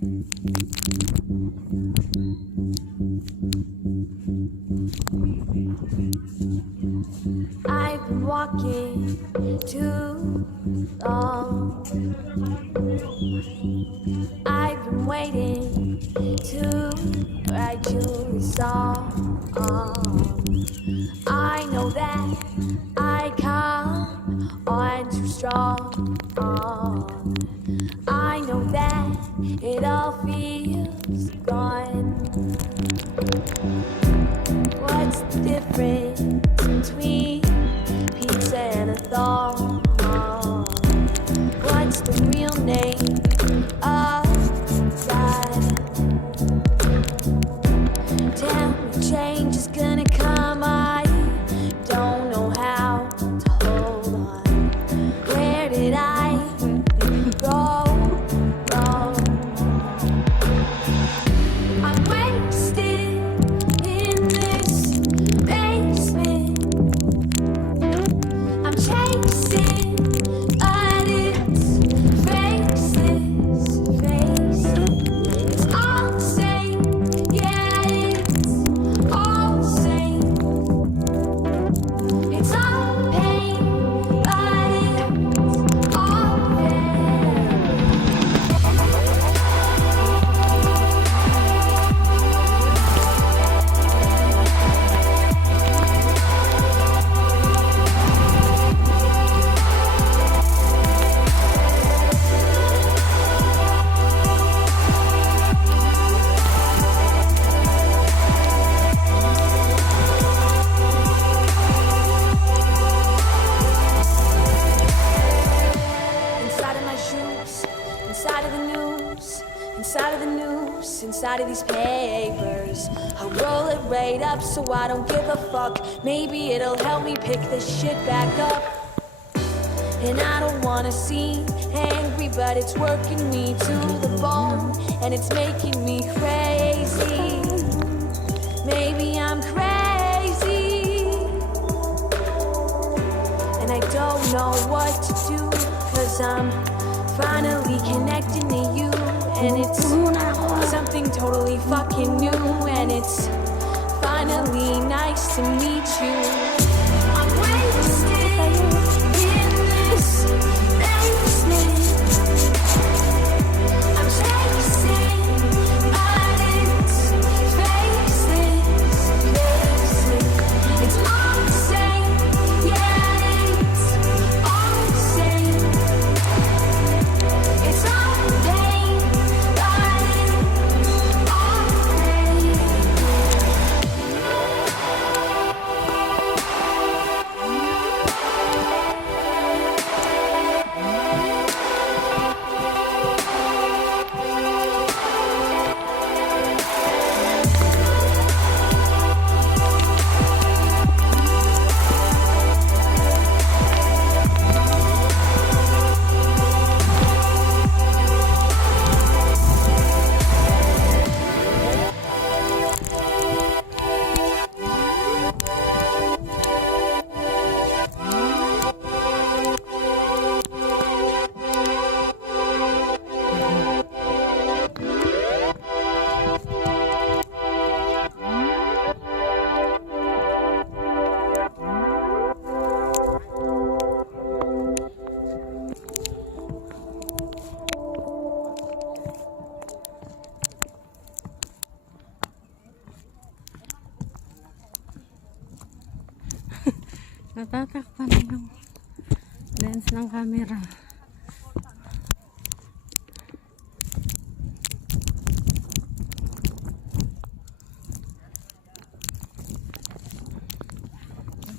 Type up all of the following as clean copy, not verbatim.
I've been walking too long. I've been waiting to write you a song. I know that I come on too strong. I know that it all feels gone. What's the difference between pizza and a thong? What's the real name of God? Tell me change is gonna come. I don't know how to hold on. Where did I go wrong? I'm wasted in this basement. I'm chasing, but it's faceless, It's all the same, yeah, it's all the same. It's all pain, but it's all there. Inside of my shoes, inside of the news, inside of the news, inside of these papers. I roll it right up so I don't give a fuck. Maybe it'll help me pick this shit back up. And I don't wanna seem angry, but it's working me to the bone, and it's making me crazy. Maybe I'm crazy, and I don't know what to do, 'cause I'm finally connecting to you, and it's something totally fucking new, and it's finally nice to meet you. I'm wasted in this basement. I'm chasing, but it's faceless. It's all the same, yeah, it's all the same. It's all pain, but it's all pain. Natatakpan na yung lens ng camera.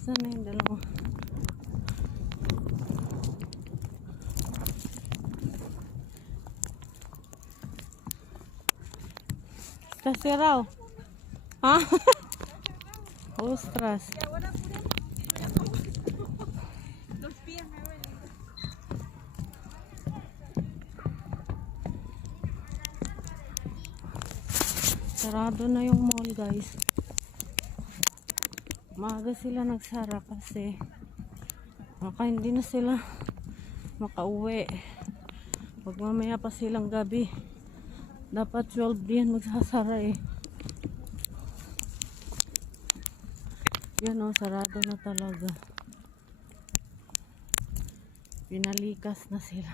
Saan na yung dalawa? Kasi raw. Ha? Ostras. Sarado na yung mall, guys. Maaga sila nagsara kasi baka hindi na sila makauwi. Pag mamaya pa silang gabi, Dapat 12 din magsasara eh. Yan o, sarado na talaga. Pinalikas na sila.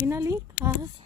Pinalikas?